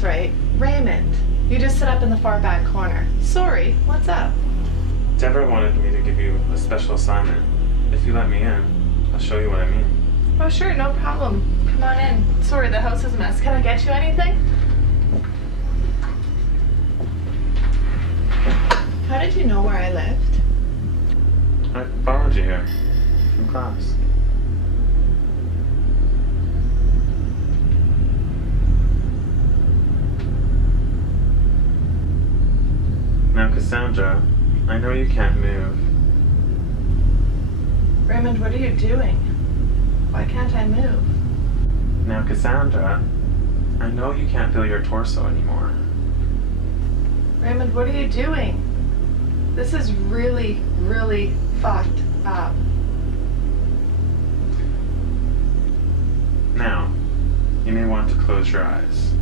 That's right, Raymond. You just sit up in the far back corner. Sorry, what's up? Deborah wanted me to give you a special assignment. If you let me in, I'll show you what I mean. Oh sure, no problem. Come on in. Sorry, the house is a mess. Can I get you anything? How did you know where I lived? I followed you here from class. Now, Cassandra, I know you can't move. Raymond, what are you doing? Why can't I move? Now, Cassandra, I know you can't feel your torso anymore. Raymond, what are you doing? This is really, really fucked up. Now, you may want to close your eyes.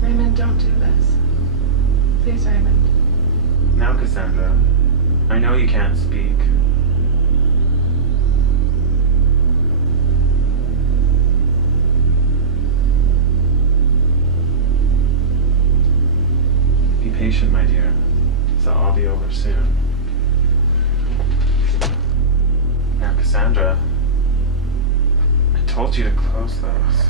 Raymond, don't do this. Please, Raymond. Now, Cassandra, I know you can't speak. Be patient, my dear. It'll all be over soon. Now, Cassandra, I told you to close those.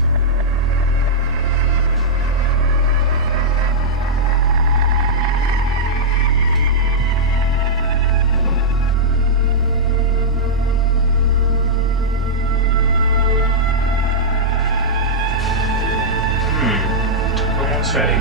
Almost ready.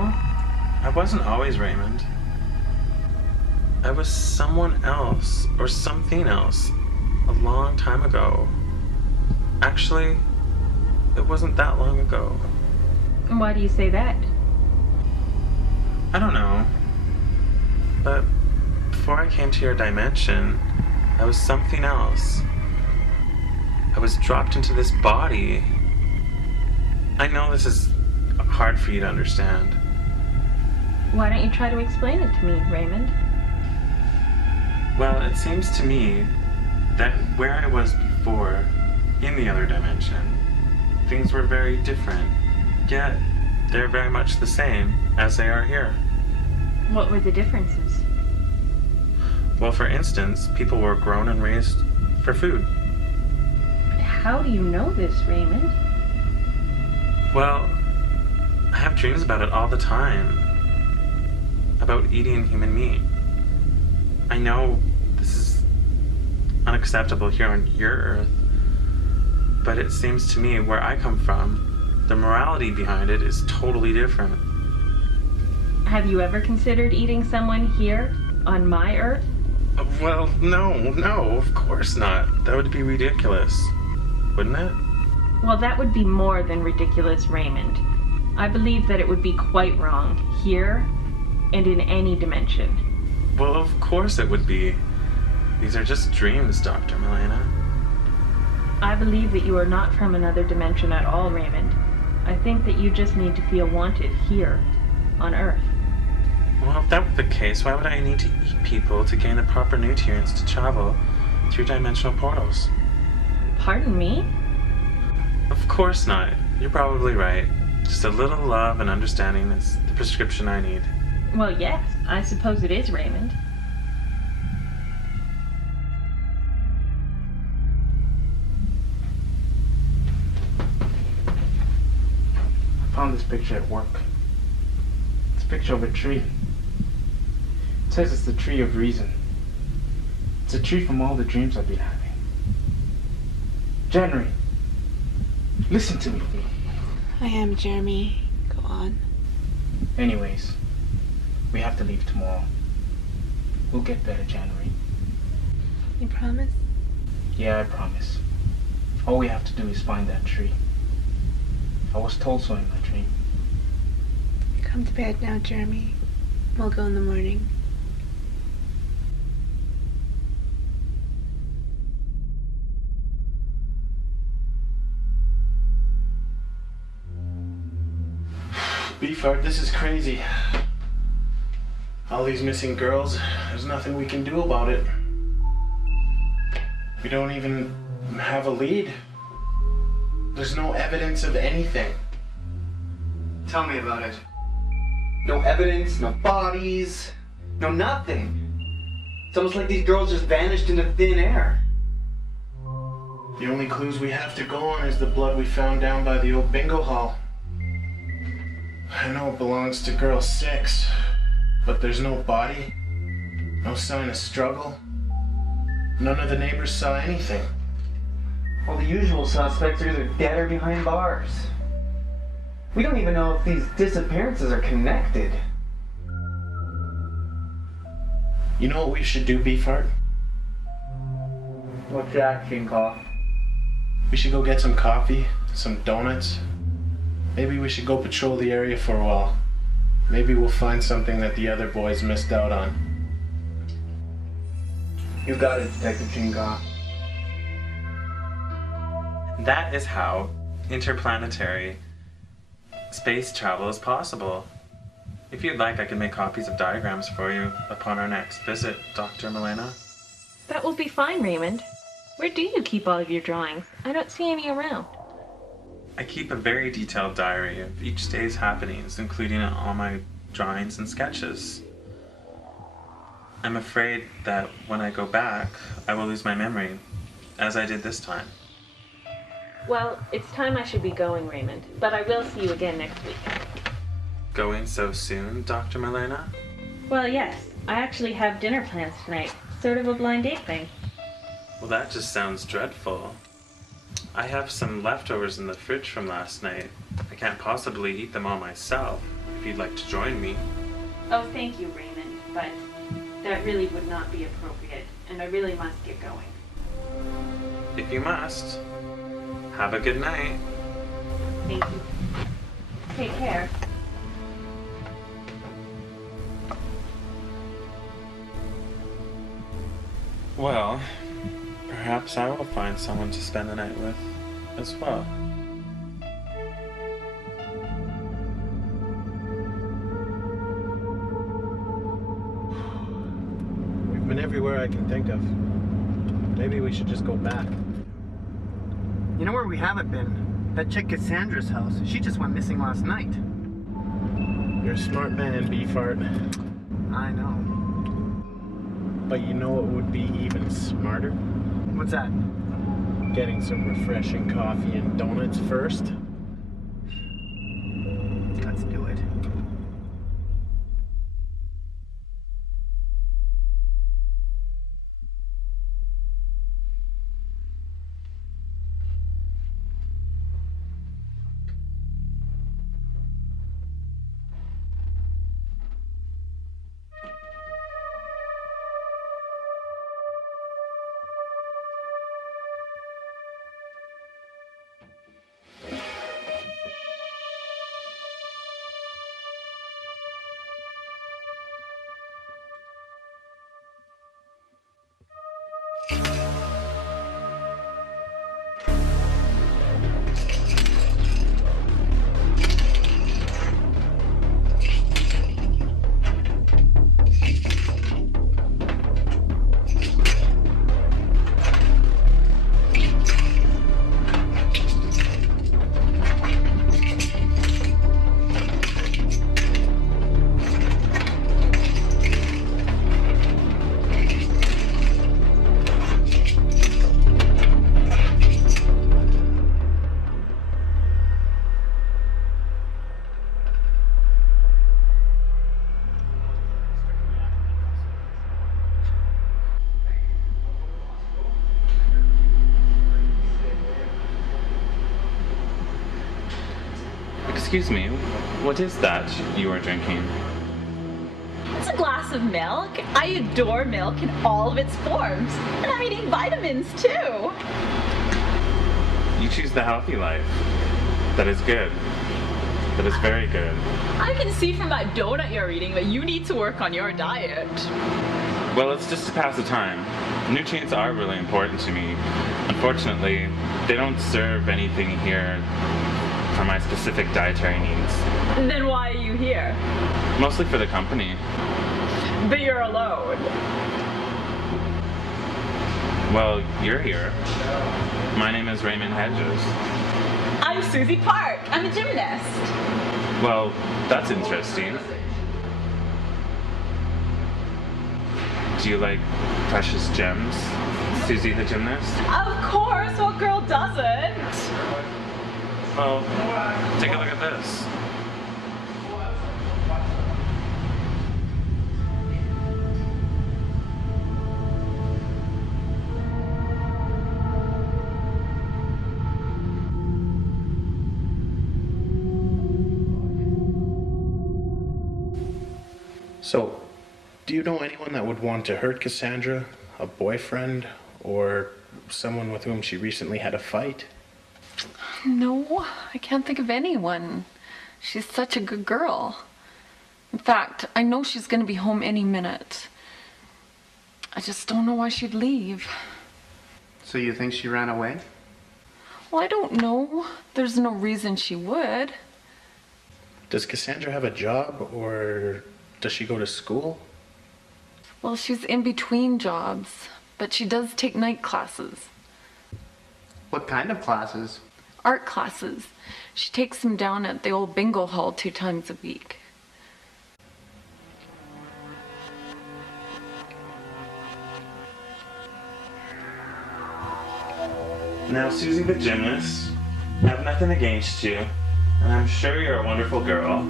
know. I wasn't always Raymond. I was someone else, or something else, a long time ago. Actually, it wasn't that long ago. Why do you say that? I don't know. But before I came to your dimension, I was something else. I was dropped into this body. I know this is hard for you to understand. Why don't you try to explain it to me, Raymond? Well, it seems to me that where I was before, in the other dimension, things were very different, yet they're very much the same as they are here. What were the differences? Well, for instance, people were grown and raised for food. How do you know this, Raymond? Well, I have dreams about it all the time. About eating human meat. I know this is unacceptable here on your Earth, but it seems to me where I come from, the morality behind it is totally different. Have you ever considered eating someone here on my Earth? Well, no, of course not. That would be ridiculous, wouldn't it? Well, that would be more than ridiculous, Raymond. I believe that it would be quite wrong, here and in any dimension. Well, of course it would be. These are just dreams, Dr. Milena. I believe that you are not from another dimension at all, Raymond. I think that you just need to feel wanted here, on Earth. Well, if that were the case, why would I need to eat people to gain the proper nutrients to travel through dimensional portals? Pardon me? Of course not. You're probably right. Just a little love and understanding is the prescription I need. Well, yes, I suppose it is, Raymond. I found this picture at work. It's a picture of a tree. It says it's the tree of reason. It's a tree from all the dreams I've been having. January, listen to me. I am Jeremy. Go on. Anyways, we have to leave tomorrow. We'll get better, January. You promise? Yeah, I promise. All we have to do is find that tree. I was told so in my dream. Come to bed now, Jeremy. We'll go in the morning. Beefart, this is crazy. All these missing girls, there's nothing we can do about it. We don't even have a lead. There's no evidence of anything. Tell me about it. No evidence, no bodies, no nothing. It's almost like these girls just vanished into thin air. The only clues we have to go on is the blood we found down by the old bingo hall. I know it belongs to girl 6, but there's no body, no sign of struggle. None of the neighbors saw anything. Well, the usual suspects are either dead or behind bars. We don't even know if these disappearances are connected. You know what we should do, Beefart? What's that, Cheenkaw? We should go get some coffee, some donuts. Maybe we should go patrol the area for a while. Maybe we'll find something that the other boys missed out on. You got it, Detective Cheenkaw. That is how interplanetary space travel is possible. If you'd like, I can make copies of diagrams for you upon our next visit, Dr. Milena. That will be fine, Raymond. Where do you keep all of your drawings? I don't see any around. I keep a very detailed diary of each day's happenings, including all my drawings and sketches. I'm afraid that when I go back, I will lose my memory, as I did this time. Well, it's time I should be going, Raymond, but I will see you again next week. Going so soon, Dr. Milena? Well, yes. I actually have dinner plans tonight. Sort of a blind date thing. Well, that just sounds dreadful. I have some leftovers in the fridge from last night. I can't possibly eat them all myself. if you'd like to join me. Oh, thank you, Raymond, but that really would not be appropriate, and I really must get going. If you must, have a good night. Thank you. Take care. Well, perhaps I will find someone to spend the night with as well. We've been everywhere I can think of. Maybe we should just go back. You know where we haven't been? That chick Cassandra's house. She just went missing last night. You're a smart man, Beefart. I know. But you know what would be even smarter? What's that? Getting some refreshing coffee and donuts first. Let's do it. Excuse me, what is that you are drinking? It's a glass of milk. I adore milk in all of its forms. And I'm eating vitamins too. You choose the healthy life. That is good. That is very good. I can see from that donut you're eating that you need to work on your diet. Well, it's just to pass the time. Nutrients are really important to me. Unfortunately, they don't serve anything here for my specific dietary needs. Then why are you here? Mostly for the company. But you're alone. Well, you're here. My name is Raymond Hedges. I'm Susie Park. I'm a gymnast. Well, that's interesting. Do you like precious gems, Susie the gymnast? Of course, what girl doesn't? Well, take a look at this. So, do you know anyone that would want to hurt Cassandra? A boyfriend? Or someone with whom she recently had a fight? No, I can't think of anyone. She's such a good girl. In fact, I know she's going to be home any minute. I just don't know why she'd leave. So you think she ran away? Well, I don't know. There's no reason she would. Does Cassandra have a job, or does she go to school? Well, she's in between jobs, but she does take night classes. What kind of classes? Art classes. She takes them down at the old bingo hall 2 times a week. Now, Susie the gymnast, I have nothing against you, and I'm sure you're a wonderful girl.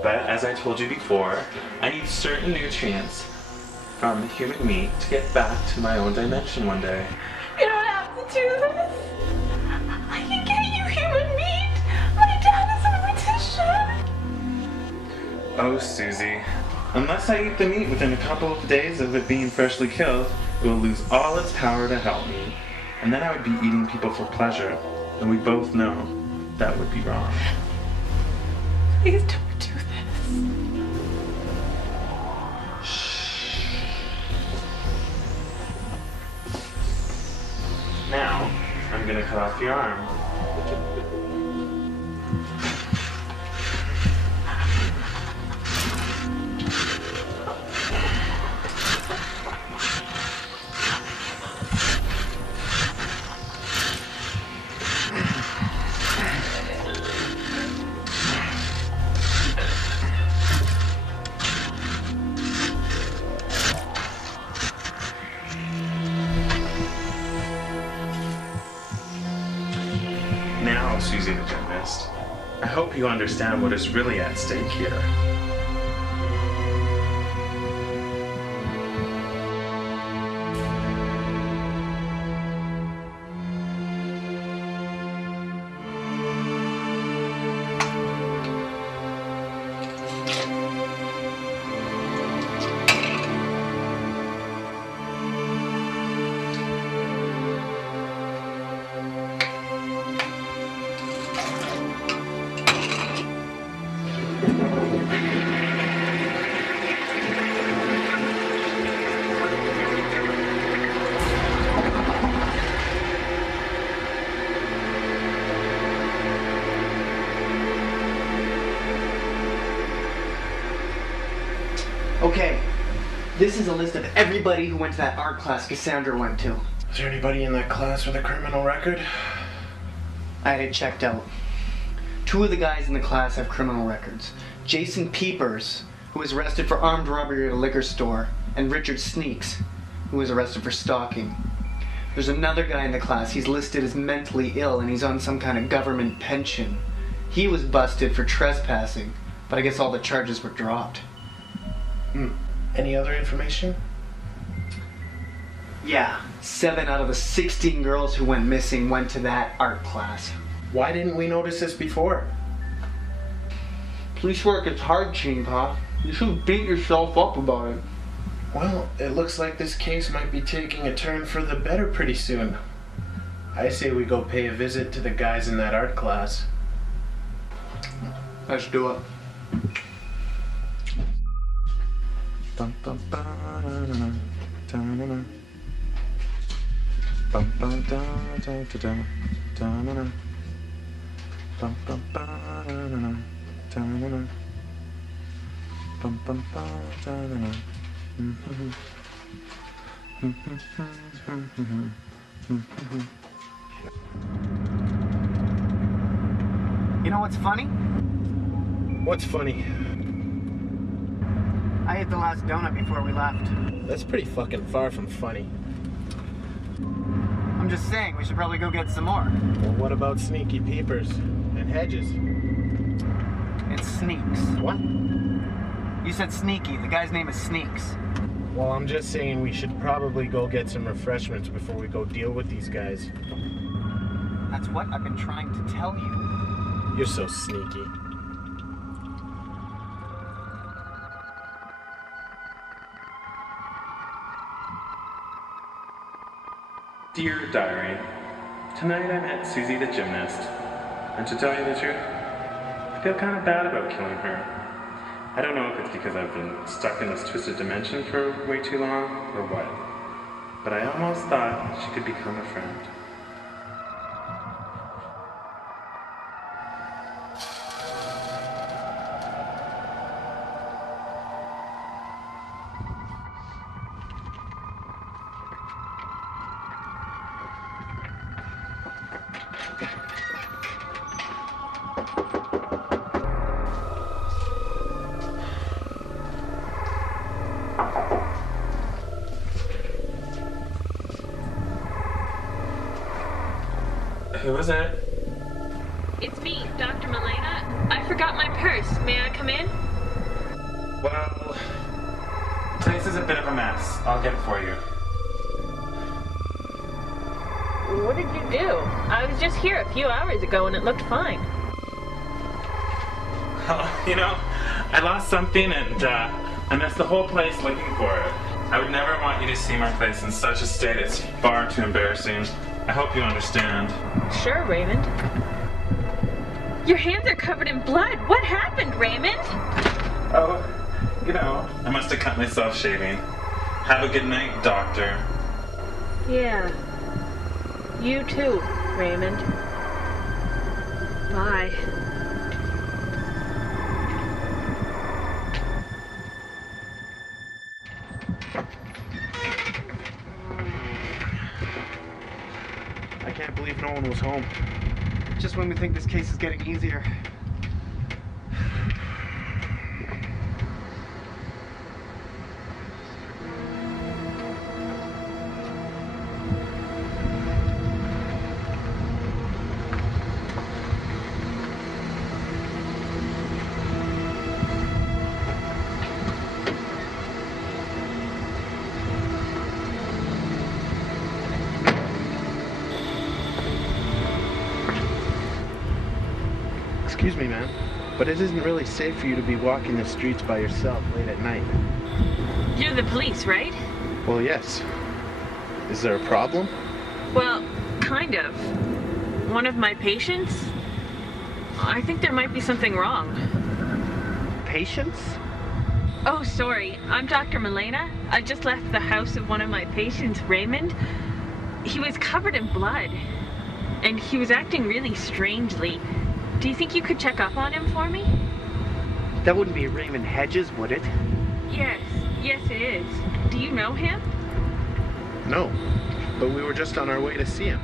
But as I told you before, I need certain nutrients from human meat to get back to my own dimension one day. You don't have to do this. I can get you human meat. My dad is a mortician. Susie. Unless I eat the meat within a couple of days of it being freshly killed, it will lose all its power to help me. And then I would be eating people for pleasure. And we both know that would be wrong. Please don't do this. Now, I'm gonna cut off your arm. Now, Susie the gymnast, I hope you understand what is really at stake here. Okay, this is a list of everybody who went to that art class Cassandra went to. Is there anybody in that class with a criminal record? I had it checked out. 2 of the guys in the class have criminal records. Jason Peepers, who was arrested for armed robbery at a liquor store, and Richard Sneaks, who was arrested for stalking. There's another guy in the class, he's listed as mentally ill and he's on some kind of government pension. He was busted for trespassing, but I guess all the charges were dropped. Any other information? Yeah, 7 out of the 16 girls who went missing went to that art class. Why didn't we notice this before? Police work is hard, Cheenkaw. You shouldn't beat yourself up about it. Well, it looks like this case might be taking a turn for the better pretty soon. I say we go pay a visit to the guys in that art class. Let's do it. Bum, bum, ba-da-da, da-da-da. Bum, bum, da-da-da-da, da-da-da. Bum, bum, ba-da-da-da, da-da-da. Bum, bum, ba-da-da-da. You know what's funny? What's funny? I ate the last donut before we left. That's pretty fucking far from funny. I'm just saying, we should probably go get some more. Well, what about Sneaky Peepers and Hedges? It's Sneaks. What? You said Sneaky. The guy's name is Sneaks. Well, I'm just saying we should probably go get some refreshments before we go deal with these guys. That's what I've been trying to tell you. You're so sneaky. Dear Diary, tonight I met Susie the gymnast, and to tell you the truth, I feel kind of bad about killing her. I don't know if it's because I've been stuck in this twisted dimension for way too long, or what, but I almost thought she could become a friend. Who is it? It's me, Dr. Milena. I forgot my purse. May I come in? Well, the place is a bit of a mess. I'll get it for you. What did you do? I was just here a few hours ago and it looked fine. You know, I lost something and I messed the whole place looking for it. I would never want you to see my place in such a state. It's far too embarrassing. I hope you understand. Sure, Raymond. Your hands are covered in blood. What happened, Raymond? Oh, I must have cut myself shaving. Have a good night, doctor. Yeah. You too, Raymond. Bye. I can't believe no one was home. Just when we think this case is getting easier. Excuse me, man, but it isn't really safe for you to be walking the streets by yourself late at night. You're the police, right? Well, yes. Is there a problem? Well, kind of. One of my patients? I think there might be something wrong. Patients? Oh, sorry. I'm Dr. Milena. I just left the house of one of my patients, Raymond. He was covered in blood, and he was acting really strangely. Do you think you could check up on him for me? That wouldn't be Raymond Hedges, would it? Yes it is. Do you know him? No, but we were just on our way to see him.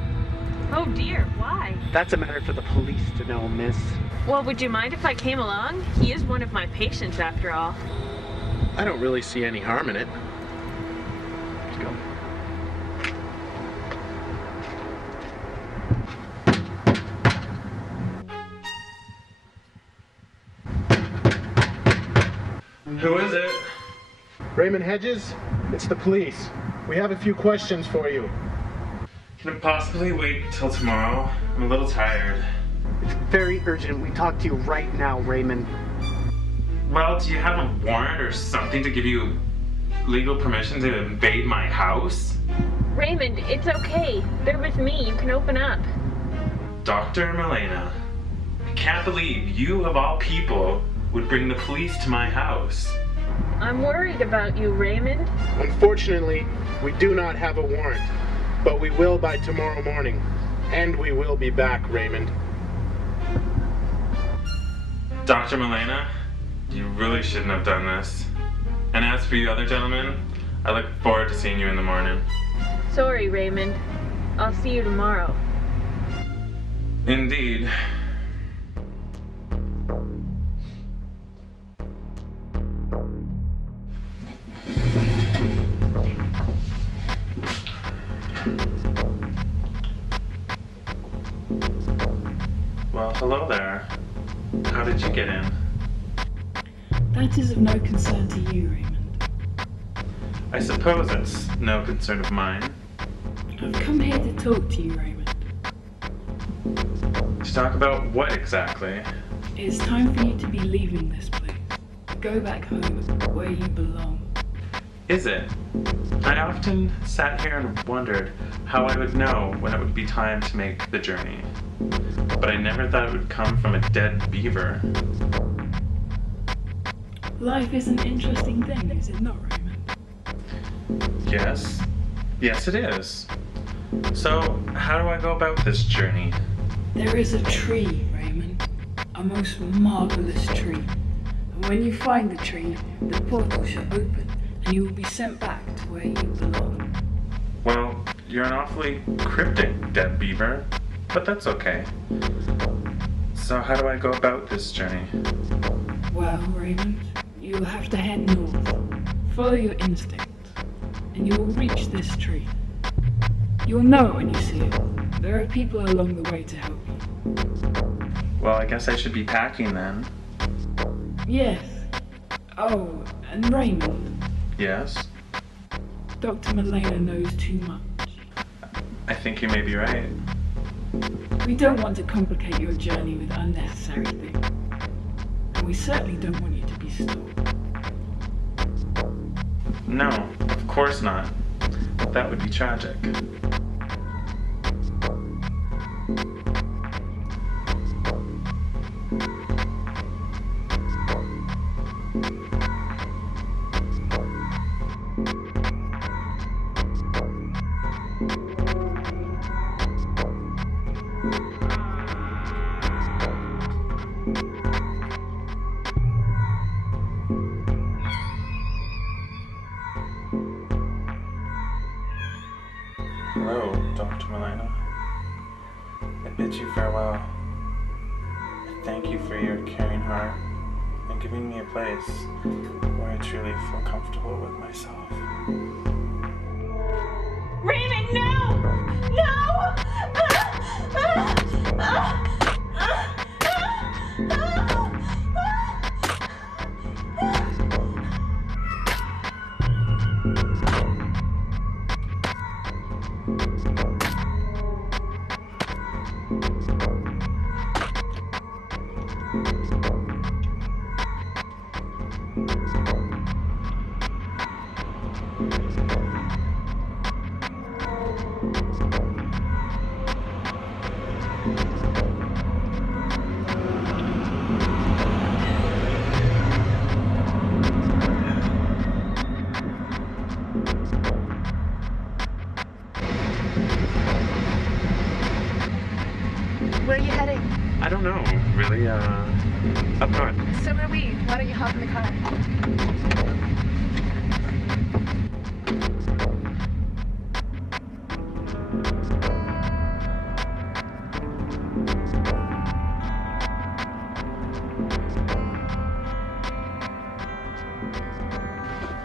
Oh dear, why? That's a matter for the police to know, miss. Well, would you mind if I came along? He is one of my patients after all. I don't really see any harm in it. Let's go. Who is it? Raymond Hedges, it's the police. We have a few questions for you. Can it possibly wait till tomorrow? I'm a little tired. It's very urgent. We talk to you right now, Raymond. Well, do you have a warrant or something to give you legal permission to invade my house? Raymond, it's okay. They're with me. You can open up. Dr. Milena, I can't believe you, of all people, would bring the police to my house. I'm worried about you, Raymond. Unfortunately, we do not have a warrant, but we will by tomorrow morning. And we will be back, Raymond. Dr. Milena, you really shouldn't have done this. And as for you other gentlemen, I look forward to seeing you in the morning. Sorry, Raymond. I'll see you tomorrow. Indeed. Well, hello there. How did you get in? That is of no concern to you, Raymond. I suppose it's no concern of mine. I've come here to talk to you, Raymond. To talk about what exactly? It's time for you to be leaving this place. Go back home, where you belong. Is it? I often sat here and wondered how I would know when it would be time to make the journey. But I never thought it would come from a dead beaver. Life is an interesting thing, is it not, Raymond? Yes. Yes, it is. So, how do I go about this journey? There is a tree, Raymond. A most marvelous tree. And when you find the tree, the portal shall open, and you will be sent back to where you belong. Well, you're an awfully cryptic dead beaver, but that's okay. So how do I go about this journey? Well, Raymond, you'll have to head north. Follow your instinct, and you will reach this tree. You'll know it when you see it. There are people along the way to help you. Well, I guess I should be packing then. Yes. Oh, and Raymond. Yes? Dr. Milena knows too much. I think you may be right. We don't want to complicate your journey with unnecessary things. And we certainly don't want you to be No, of course not. That would be tragic. Hello, Dr. Milena. I bid you farewell. I thank you for your caring heart and giving me a place where I truly feel comfortable with myself. Raymond, no! No! Where are you heading? I don't know, really, up north. So are we. Why don't you hop in the car?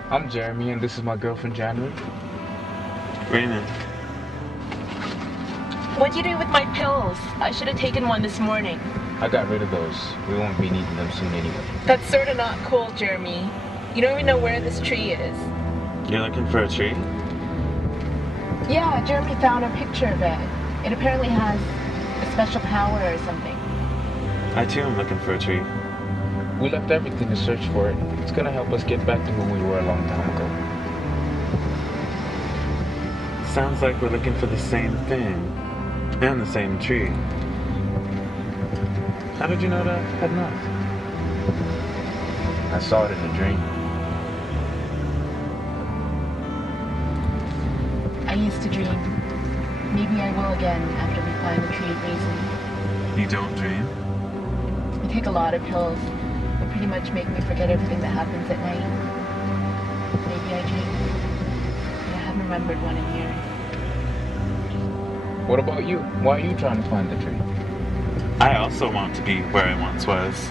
I'm Jeremy, and this is my girlfriend, January. Raymond. What'd you do with my pills? I should have taken one this morning. I got rid of those. We won't be needing them soon anyway. That's sort of not cool, Jeremy. You don't even know where this tree is. You're looking for a tree? Yeah, Jeremy found a picture of it. It apparently has a special power or something. I too am looking for a tree. We left everything to search for it. It's gonna help us get back to who we were a long time ago. Sounds like we're looking for the same thing. And the same tree. How did you know to head north? I saw it in a dream. I used to dream. Maybe I will again after we find the tree of reason. You don't dream? I take a lot of pills. They pretty much make me forget everything that happens at night. Maybe I dream. But I haven't remembered one in years. What about you? Why are you trying to find the tree? I also want to be where I once was.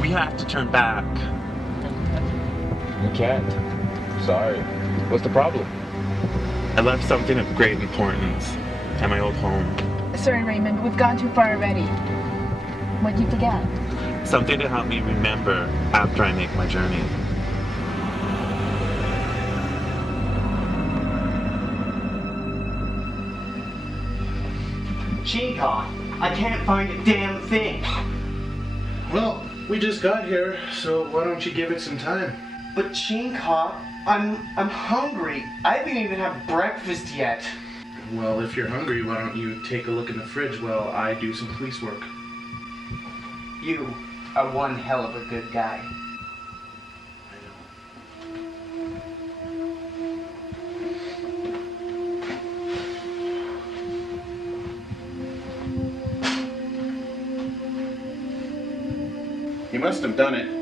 We have to turn back. You can't. Sorry. What's the problem? I left something of great importance at my old home. Sorry, Raymond, we've gone too far already. What'd you forget? Something to help me remember after I make my journey. Cheenkaw, I can't find a damn thing. Well, we just got here, so why don't you give it some time? But Cheenkaw, I'm hungry. I haven't even had breakfast yet. Well, if you're hungry, why don't you take a look in the fridge while I do some police work? You are one hell of a good guy. He must have done it.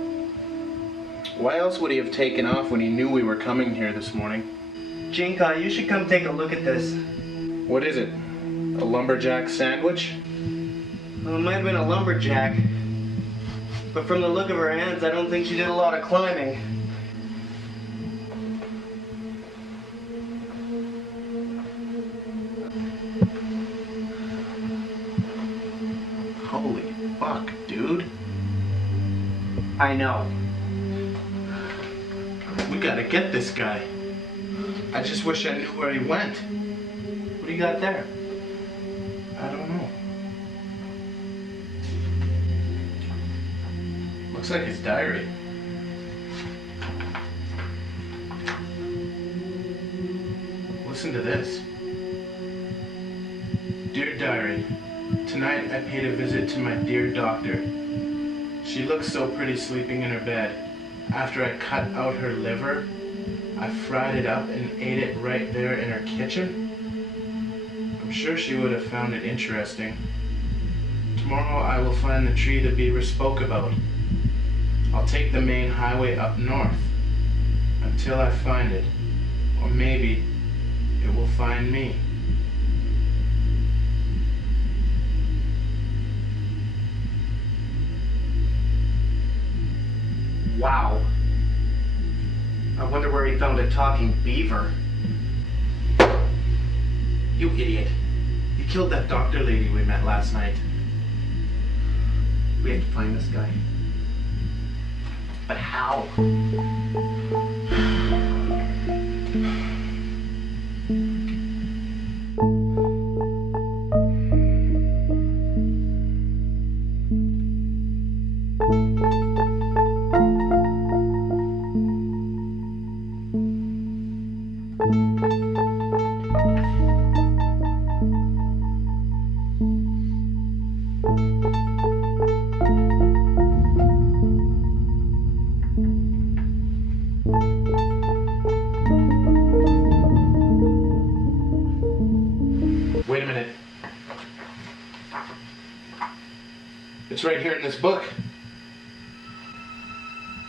Why else would he have taken off when he knew we were coming here this morning? Cheenkaw, you should come take a look at this. What is it? A lumberjack sandwich? Well, it might have been a lumberjack. But from the look of her hands, I don't think she did a lot of climbing. I know. We gotta get this guy. I just wish I knew where he went. What do you got there? I don't know. Looks like his diary. Listen to this. Dear Diary, tonight I paid a visit to my dear doctor. She looks so pretty sleeping in her bed. After I cut out her liver, I fried it up and ate it right there in her kitchen. I'm sure she would have found it interesting. Tomorrow I will find the tree the beaver spoke about. I'll take the main highway up north until I find it, or maybe it will find me. Wow. I wonder where he found a talking beaver. You idiot. He killed that doctor lady we met last night. We have to find this guy. But how? Wait a minute. It's right here in this book.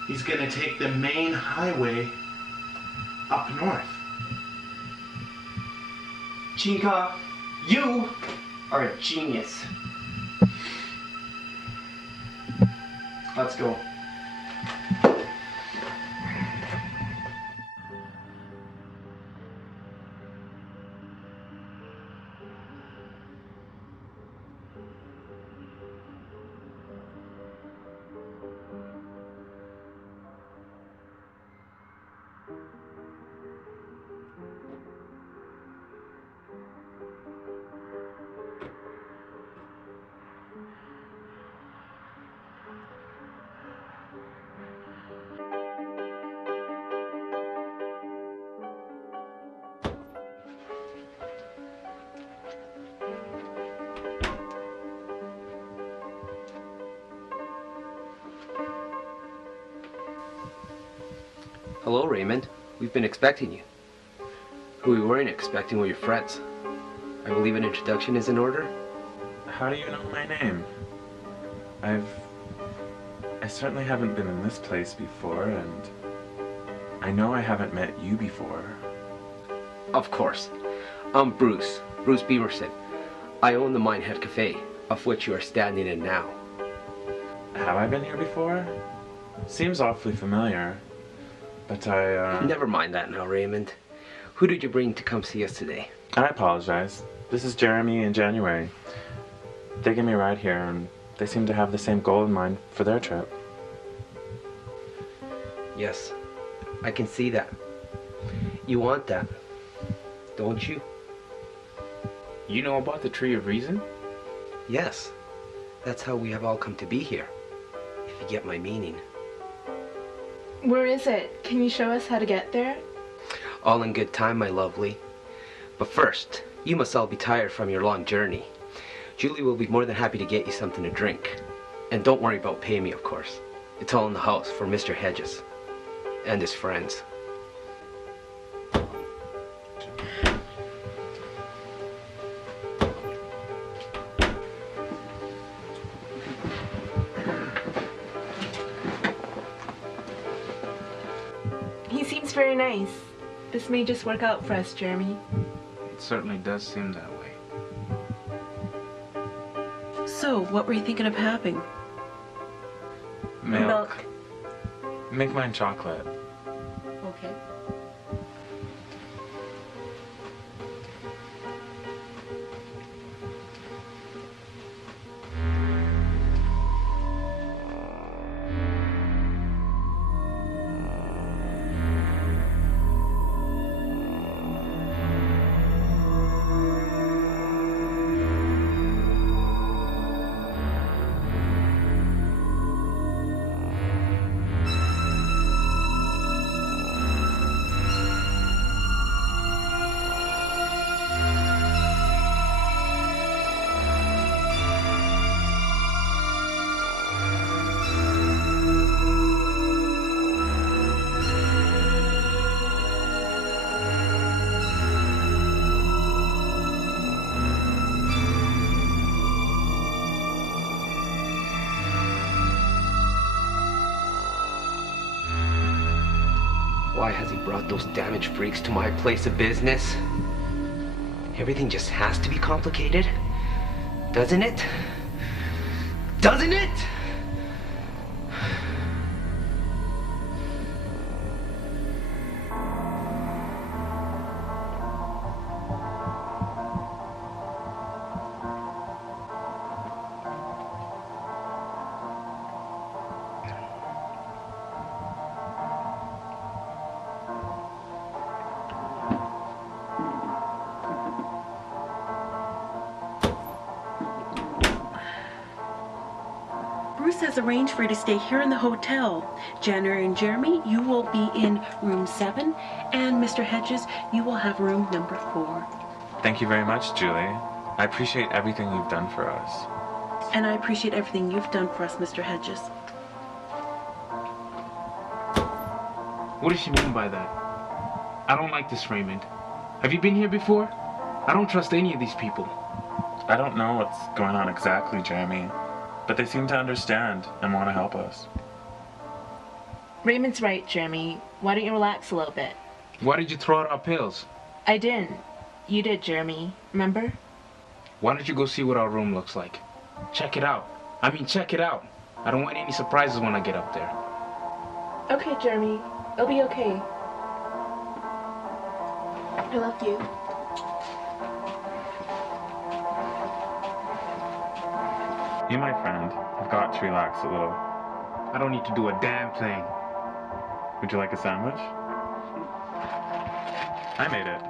He's gonna take the main highway up north. Cheenkaw, you are a genius. Let's go. Hello, Raymond. We've been expecting you. Who we weren't expecting were your friends. I believe an introduction is in order. How do you know my name? I certainly haven't been in this place before, and I know I haven't met you before. Of course. I'm Bruce Beaverson. I own the Minehead Cafe, of which you are standing in now. Have I been here before? Seems awfully familiar, but Never mind that now, Raymond. Who did you bring to come see us today? I apologize. This is Jeremy and January. They gave me a ride here, and they seem to have the same goal in mind for their trip. Yes, I can see that. You want that, don't you? You know about the Tree of Reason? Yes. That's how we have all come to be here, if you get my meaning. Where is it? Can you show us how to get there? All in good time, my lovely. But first, you must all be tired from your long journey. Julie will be more than happy to get you something to drink. And don't worry about paying me, of course. It's all in the house for Mr. Hedges and his friends. He seems very nice. This may just work out for us, Jeremy. It certainly does seem that way. So, what were you thinking of having? Milk. Make mine chocolate. Okay. Why has he brought those damaged freaks to my place of business? Everything just has to be complicated, doesn't it? Doesn't it? Bruce has arranged for you to stay here in the hotel. January and Jeremy, you will be in room 7, and Mr. Hedges, you will have room number 4. Thank you very much, Julie. I appreciate everything you've done for us. And I appreciate everything you've done for us, Mr. Hedges. What does she mean by that? I don't like this, Raymond. Have you been here before? I don't trust any of these people. I don't know what's going on exactly, Jeremy, but they seem to understand and want to help us. Raymond's right, Jeremy. Why don't you relax a little bit? Why did you throw out our pills? I didn't. You did, Jeremy. Remember? Why don't you go see what our room looks like? Check it out. I mean, check it out. I don't want any surprises when I get up there. Okay, Jeremy. It'll be okay. I love you. You, my friend, have got to relax a little. I don't need to do a damn thing. Would you like a sandwich? I made it.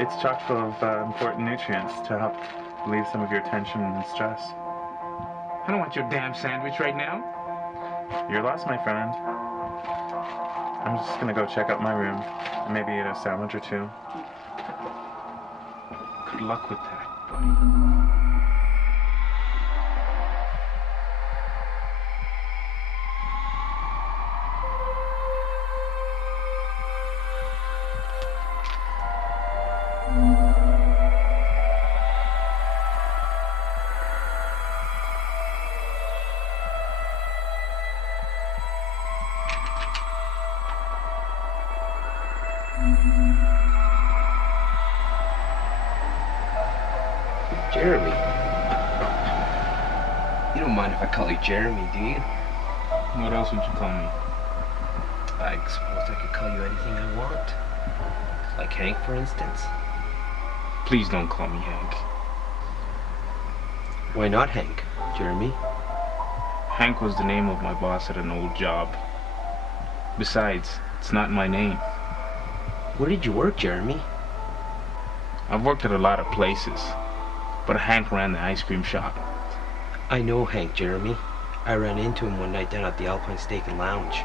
It's chock full of important nutrients to help relieve some of your tension and stress. I don't want your damn sandwich right now. You're lost, my friend. I'm just gonna go check out my room and maybe eat a sandwich or two. Good luck with that, buddy. Jeremy. You don't mind if I call you Jeremy, do you? What else would you call me? I suppose I could call you anything I want. Like Hank, for instance. Please don't call me Hank. Why not Hank, Jeremy? Hank was the name of my boss at an old job. Besides, it's not my name. Where did you work, Jeremy? I've worked at a lot of places, but Hank ran the ice cream shop. I know Hank, Jeremy. I ran into him one night down at the Alpine Steak and Lounge.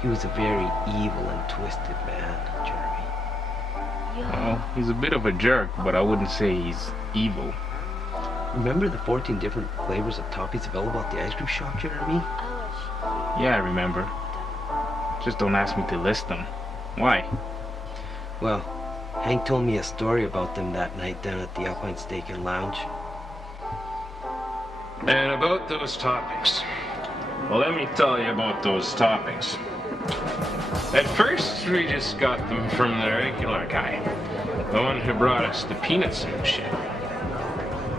He was a very evil and twisted man, Jeremy. Well, he's a bit of a jerk, but I wouldn't say he's evil. Remember the 14 different flavors of toppings available at the ice cream shop, Jeremy? Yeah, I remember. Just don't ask me to list them. Why? Well, Hank told me a story about them that night down at the Alpine Steak and Lounge. And about those toppings. Well, let me tell you about those toppings. At first, we just got them from the regular guy, the one who brought us the peanuts and shit.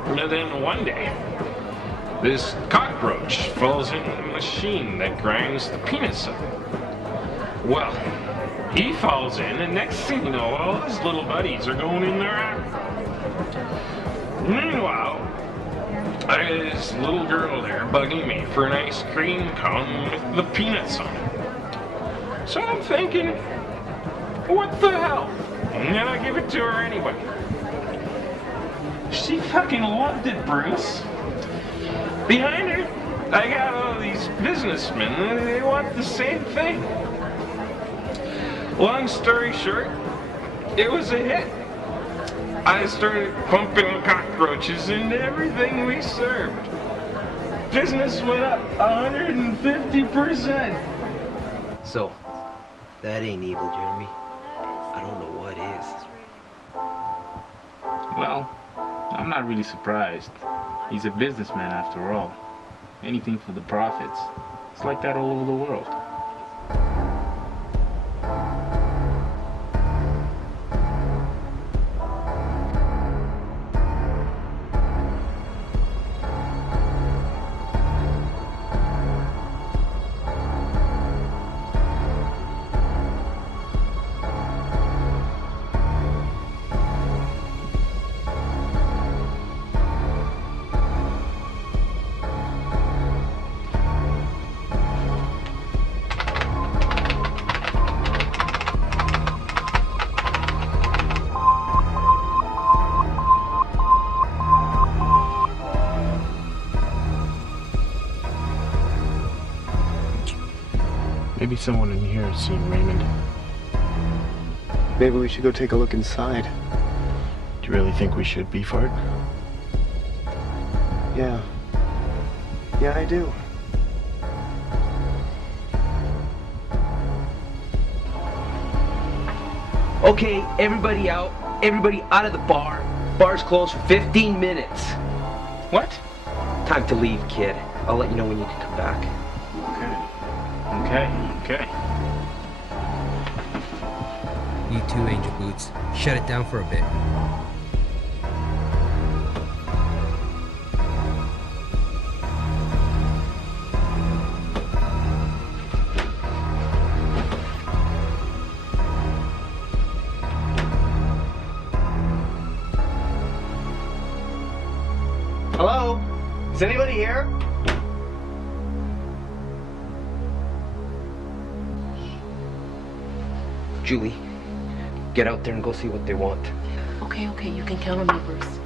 And then one day, this cockroach falls into the machine that grinds the peanuts up. Well, he falls in, and next thing you know, all his little buddies are going in there after him. Meanwhile, there's a little girl there bugging me for an ice cream cone with the peanuts on it. So I'm thinking, what the hell? And then I give it to her anyway. She fucking loved it, Bruce. Behind her, I got all these businessmen, they want the same thing. Long story short, it was a hit. I started pumping cockroaches into everything we served. Business went up 150%. So, that ain't evil, Jeremy. I don't know what is. Well, I'm not really surprised. He's a businessman after all. Anything for the profits. It's like that all over the world. someone in here has seen Raymond. Maybe we should go take a look inside. Do you really think we should, Beefart? Yeah. Yeah, I do. Okay, everybody out. Everybody out of the bar. Bar's closed for 15 minutes. What? Time to leave, kid. I'll let you know when you can come back. Okay. You too, Angel Boots. Shut it down for a bit. Hello? Is anybody here? Julie, get out there and go see what they want. Okay, you can count on me, Bruce.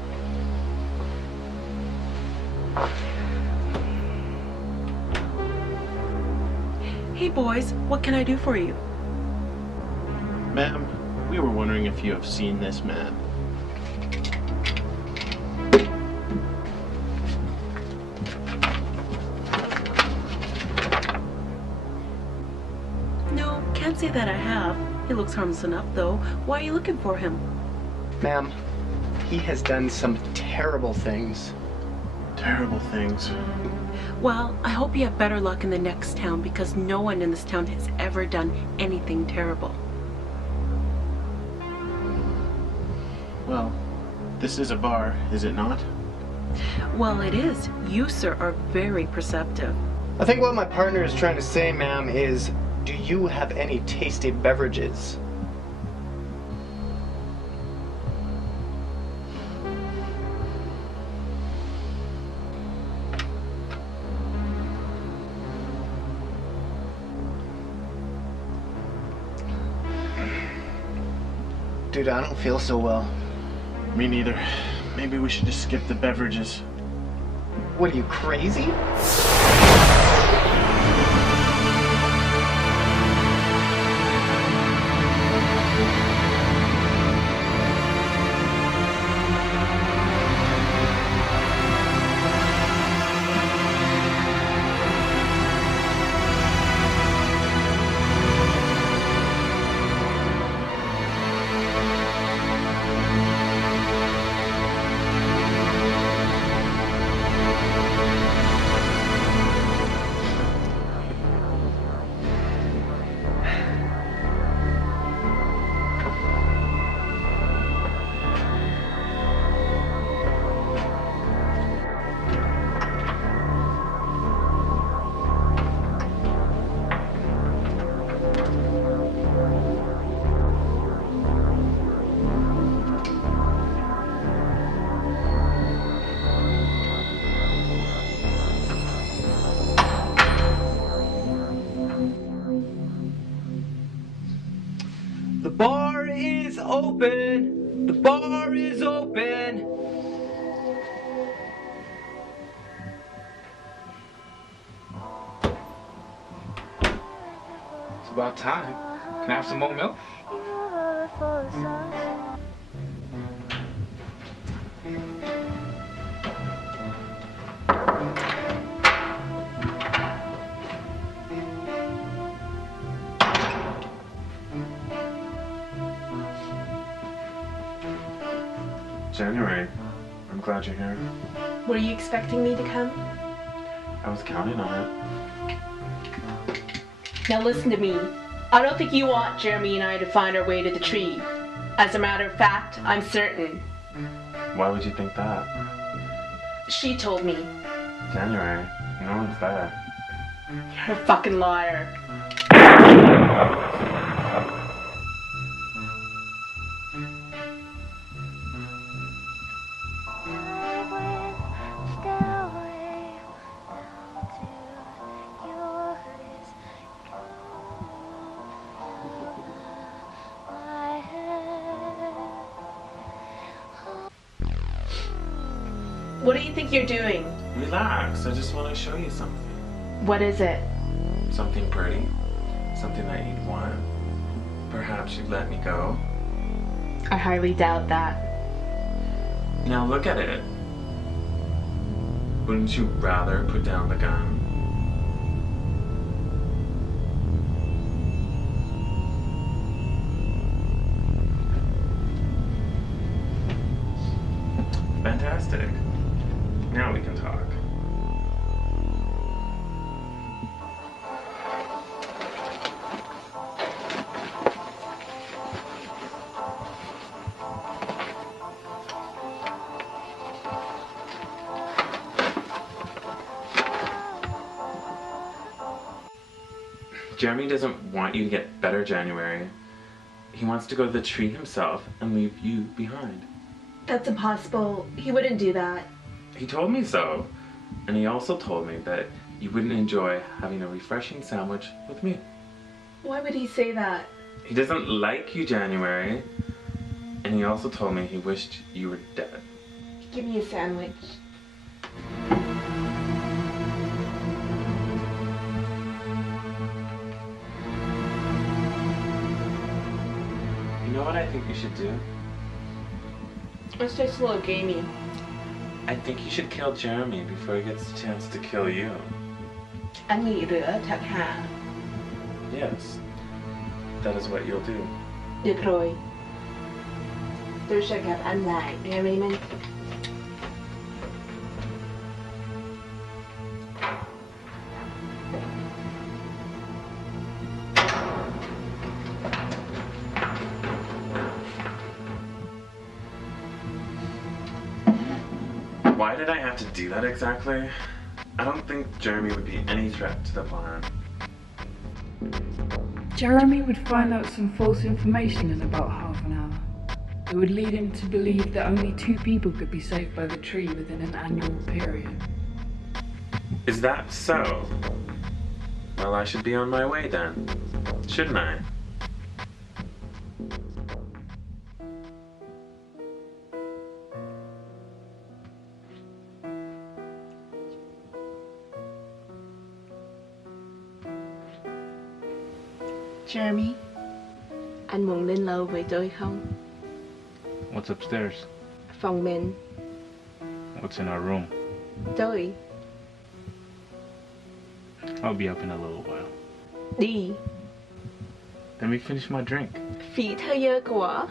Hey boys, what can I do for you? Ma'am, we were wondering if you have seen this man. No, can't say that I have. He looks harmless enough, though. Why are you looking for him? Ma'am, he has done some terrible things. Terrible things. Well, I hope you have better luck in the next town, because no one in this town has ever done anything terrible. Well, this is a bar, is it not? Well, it is. You, sir, are very perceptive. I think what my partner is trying to say, ma'am, is, do you have any tasty beverages? Dude, I don't feel so well. Me neither. Maybe we should just skip the beverages. What are you, crazy? The bar is open. The bar is open. It's about time. Can I have some more milk? January, I'm glad you're here. Were you expecting me to come? I was counting on it. Now listen to me. I don't think you want Jeremy and I to find our way to the tree. As a matter of fact, I'm certain. Why would you think that? She told me. January, no one's there. You're a fucking liar. What do you think you're doing? Relax, I just want to show you something. What is it? Something pretty. something that you'd want, perhaps you'd let me go. I highly doubt that. Now look at it. Wouldn't you rather put down the gun? Fantastic. Now we can talk. Jeremy doesn't want you to get better, January. He wants to go to the tree himself and leave you behind. That's impossible. He wouldn't do that. He told me so. And he also told me that you wouldn't enjoy having a refreshing sandwich with me. Why would he say that? He doesn't like you, January. And he also told me he wished you were dead. Give me a sandwich. You know what I think you should do? It's just a little gamey. I think you should kill Jeremy before he gets a chance to kill you. Anh nghỉ rửa thật hả? Yes. That is what you'll do. Được rồi. Tôi sẽ gặp anh lại, nghe Raymond. Why did I have to do that exactly? I don't think Jeremy would be any threat to the plan. Jeremy would find out some false information in about half an hour. It would lead him to believe that only 2 people could be saved by the tree within an annual period. Is that so? Well, I should be on my way then, shouldn't I? Jeremy, anh muốn lên lầu với tôi không? What's upstairs? Phòng mình. What's in our room? Tôi. I'll be up in a little while. Đi. Let me finish my drink. Phí thời giờ quá.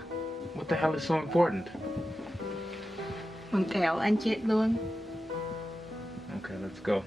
What the hell is so important? Muốn kéo anh chết luôn. Okay, let's go.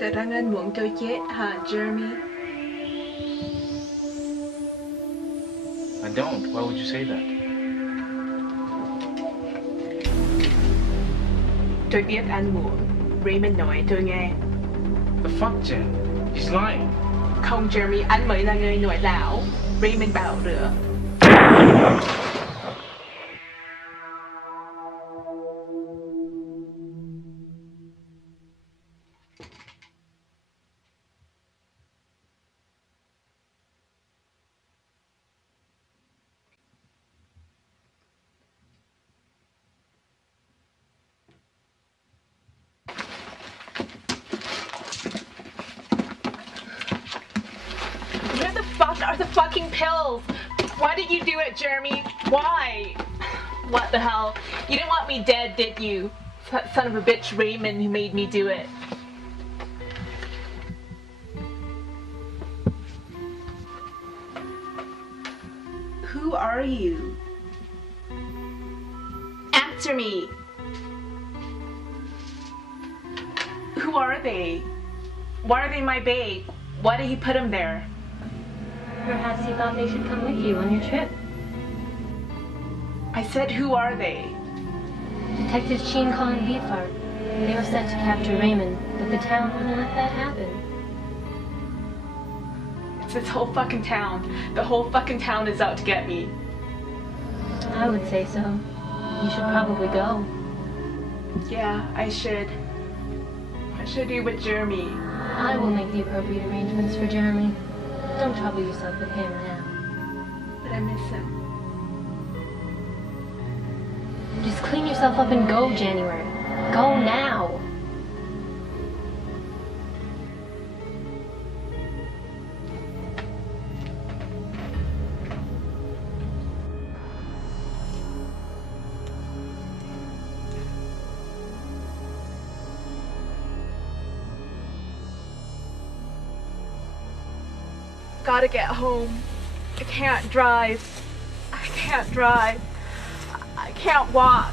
Thật ra anh muốn tôi chết hả, Jeremy? I don't. Why would you say that? Tôi biết anh muốn. Raymond nói tôi nghe. The fuck, Jen? He's lying. Không, Jeremy, anh mới là người nói láo. Raymond bảo nữa. Are the fucking pills? Why did you do it, Jeremy? Why? What the hell? You didn't want me dead, did you? That son of a bitch Raymond who made me do it. Who are you? Answer me. Who are they? Why are they in my bay? Why did he put them there? Perhaps he thought they should come with you on your trip. I said, who are they? Detectives Cheenkaw and Beefart. They were sent to capture Raymond, but the town wouldn't let that happen. It's this whole fucking town. The whole fucking town is out to get me. I would say so. You should probably go. Yeah, I should. What should I do with Jeremy? I will make the appropriate arrangements for Jeremy. Don't trouble yourself with him now. But I miss him. Just clean yourself up and go, January. Go now. Gotta get home. I can't drive. I can't drive. I can't walk.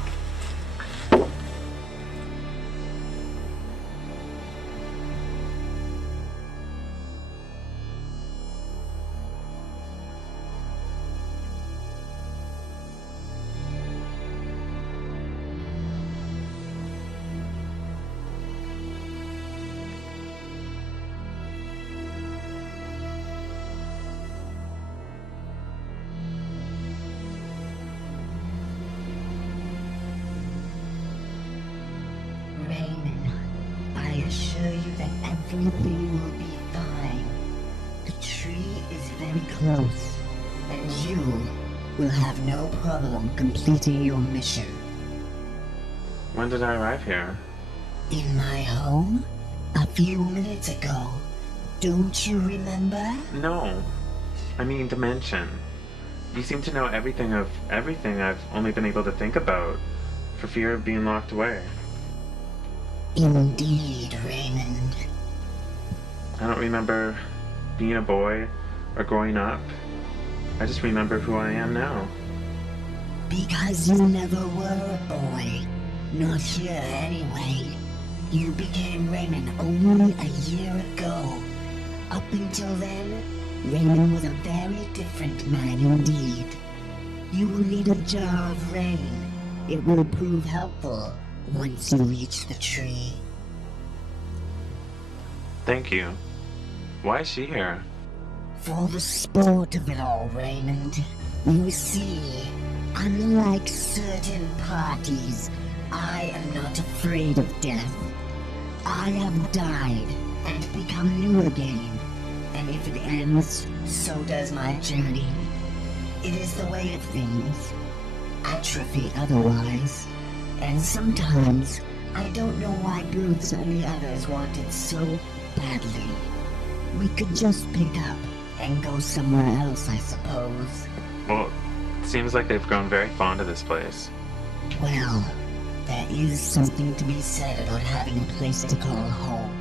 Everything will be fine. The tree is very close, and you will have no problem completing your mission. When did I arrive here? In my home? A few minutes ago. Don't you remember? No. I mean, dimension. You seem to know everything of everything I've only been able to think about, for fear of being locked away. Indeed, Raymond. I don't remember being a boy or growing up. I just remember who I am now. Because you never were a boy. Not here, anyway. You became Raymond only a year ago. Up until then, Raymond was a very different man indeed. You will need a jar of rain. It will prove helpful once you reach the tree. Thank you. Why is she here? For the sport of it all, Raymond. You see, unlike certain parties, I am not afraid of death. I have died and become new again. And if it ends, so does my journey. It is the way of things. Atrophy otherwise. And sometimes, I don't know why Booths and the others want it so badly. We could just pick up and go somewhere else, I suppose. Well, it seems like they've grown very fond of this place. Well, there is something to be said about having a place to call home.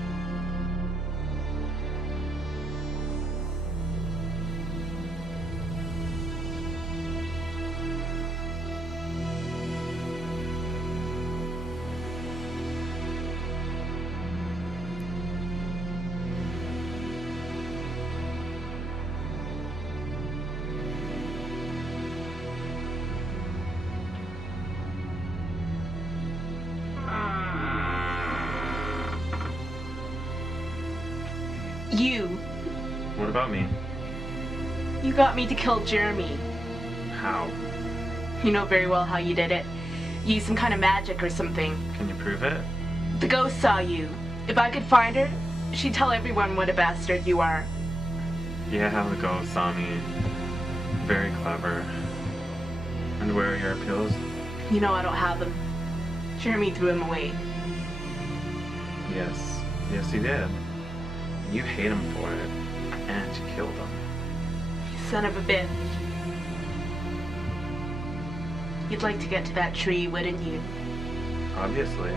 You. What about me? You got me to kill Jeremy. How? You know very well how you did it. You used some kind of magic or something. Can you prove it? The ghost saw you. If I could find her, she'd tell everyone what a bastard you are. Yeah, how the ghost saw me. Very clever. And where are your pills? You know I don't have them. Jeremy threw them away. Yes. Yes, he did. You hate him for it. And you killed him. Son of a bitch. You'd like to get to that tree, wouldn't you? Obviously.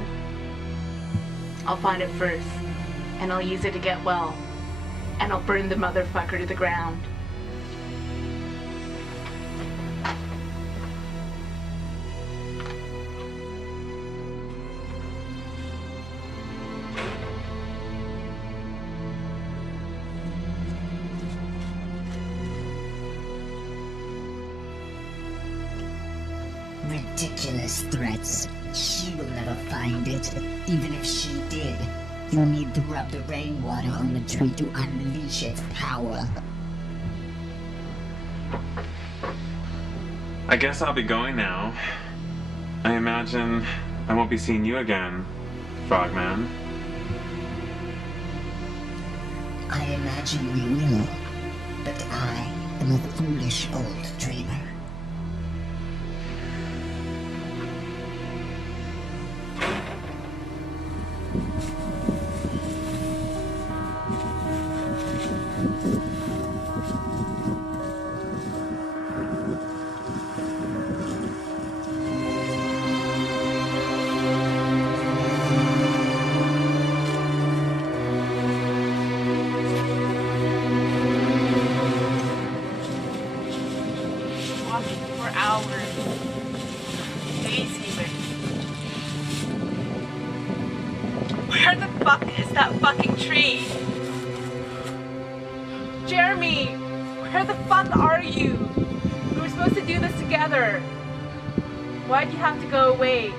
I'll find it first. And I'll use it to get well. And I'll burn the motherfucker to the ground. ridiculous threats. She will never find it. Even if she did, you need to rub the rainwater on the tree to unleash its power. I guess I'll be going now. I imagine I won't be seeing you again, Frogman. I imagine we will, but I am a foolish old dreamer. Where the fuck is that fucking tree? Jeremy, where the fuck are you? We were supposed to do this together. Why'd you have to go away?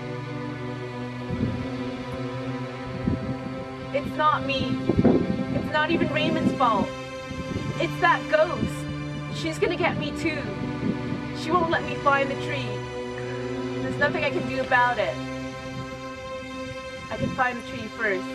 It's not me. It's not even Raymond's fault. It's that ghost. She's gonna get me too. She won't let me find the tree. There's nothing I can do about it. I can find the tree first.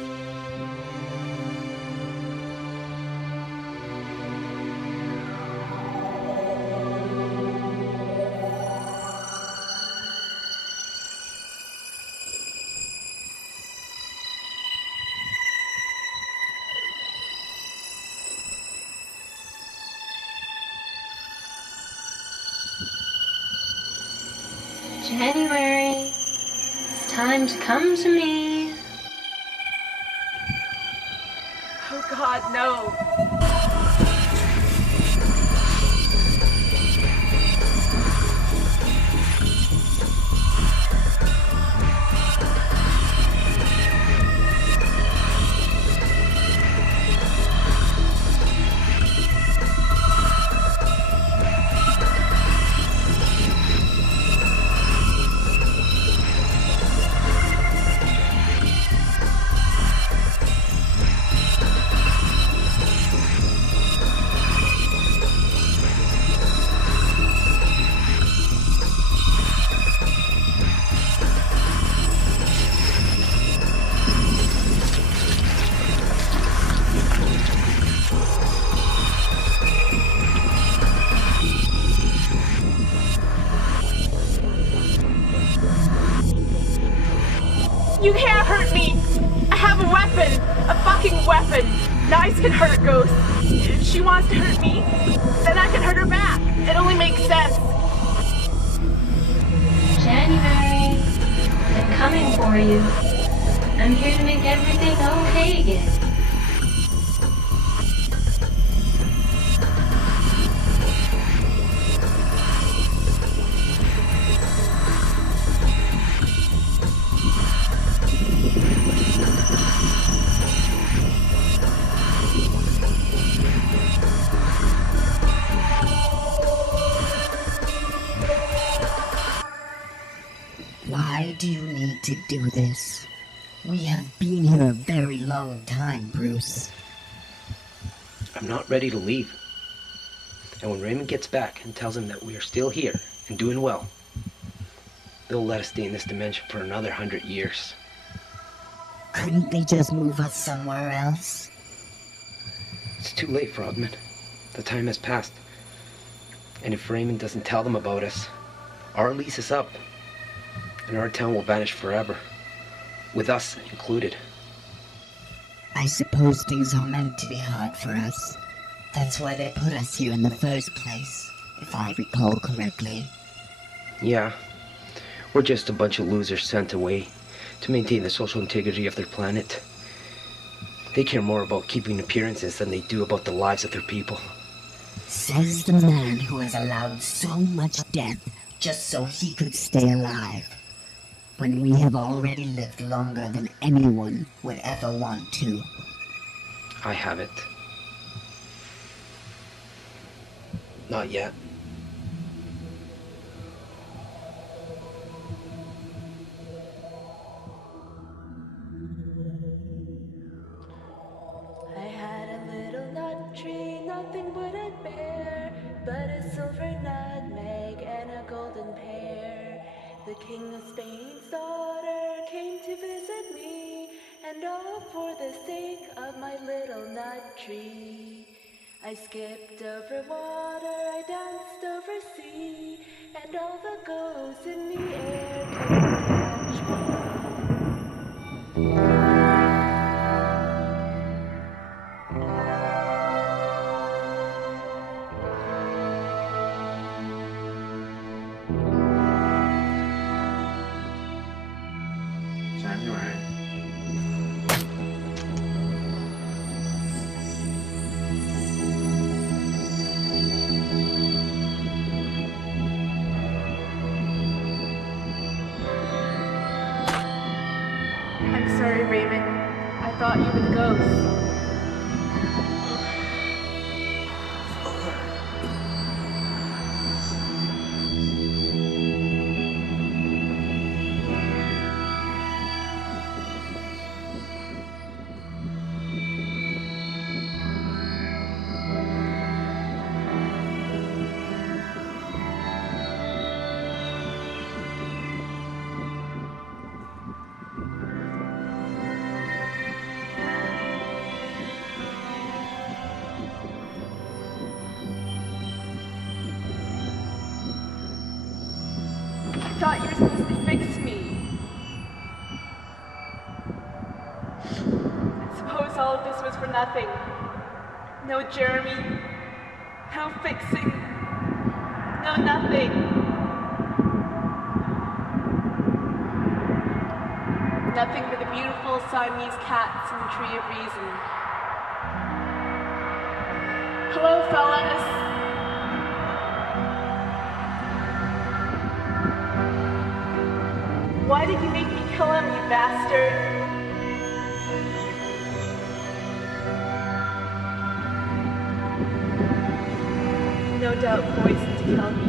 January, it's time to come to me. Oh God, no. You can't hurt me! I have a weapon! A fucking weapon! Knives can hurt ghosts. If she wants to hurt me, then I can hurt her back. It only makes sense. January, I'm coming for you. I'm here to make everything okay again. Why do you need to do this? We have been here a very long time, Bruce. I'm not ready to leave. And when Raymond gets back and tells him that we are still here and doing well, they'll let us stay in this dimension for another 100 years. Couldn't they just move us somewhere else? It's too late, Frogman. The time has passed. And if Raymond doesn't tell them about us, our lease is up. And our town will vanish forever. With us included. I suppose things are meant to be hard for us. That's why they put us here in the first place, if I recall correctly. Yeah. We're just a bunch of losers sent away to maintain the social integrity of their planet. They care more about keeping appearances than they do about the lives of their people. Says the man who has allowed so much death just so he could stay alive. When we have already lived longer than anyone would ever want to. I haven't. Not yet. tree. I skipped over water, I danced over sea, and all the ghosts in the air couldn't catch me. January. I'm sorry, Raymond. I thought you were the ghost. I thought you were supposed to fix me. I suppose all of this was for nothing. No Jeremy. No fixing. No nothing. Nothing but the beautiful Siamese cats and the tree of reason. Hello, fellas. Why did you make me kill him, you bastard? No doubt poisoned to kill me.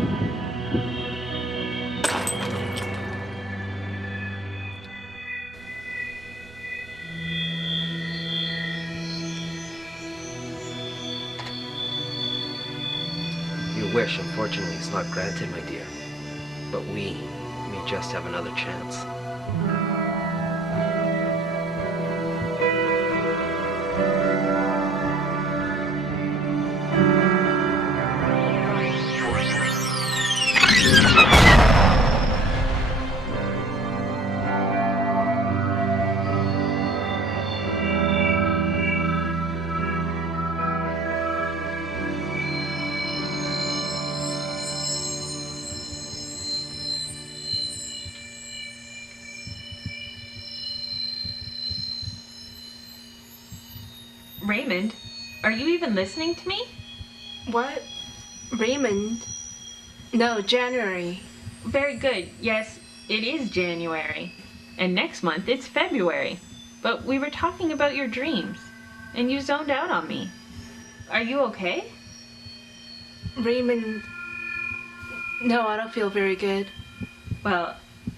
Your wish, unfortunately, is not granted, my dear. But we may just have another chance. Raymond, are you even listening to me? What? Raymond? No, January. Very good. Yes, it is January. And next month it's February. But we were talking about your dreams, and you zoned out on me. Are you okay? Raymond... No, I don't feel very good. Well,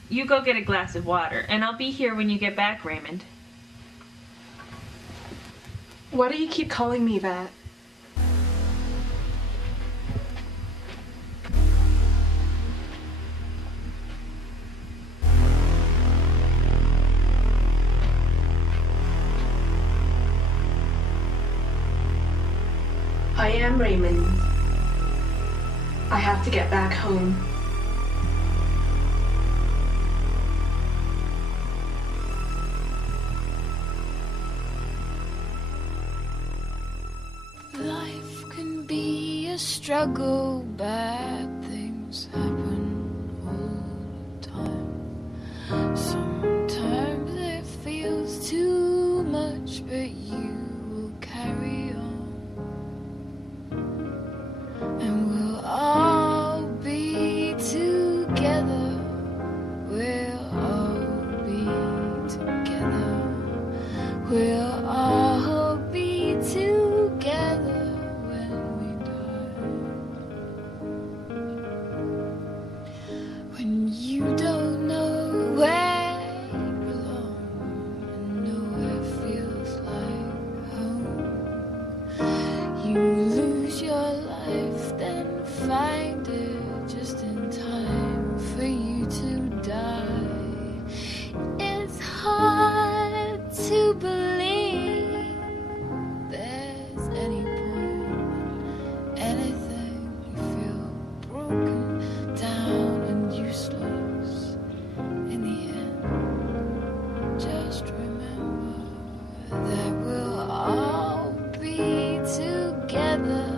you go get a glass of water, and I'll be here when you get back, Raymond. Why do you keep calling me that? I am Raymond. I have to get back home. Life can be a struggle, bad things happen all the time. Sometimes it feels too much, but you will carry on. And we'll all be together. We'll all be together. We'll all be together when we die. When you don't know where you belong and nowhere feels like home, you lose your life, then find it just in time for you to die. It's hard to believe there's together.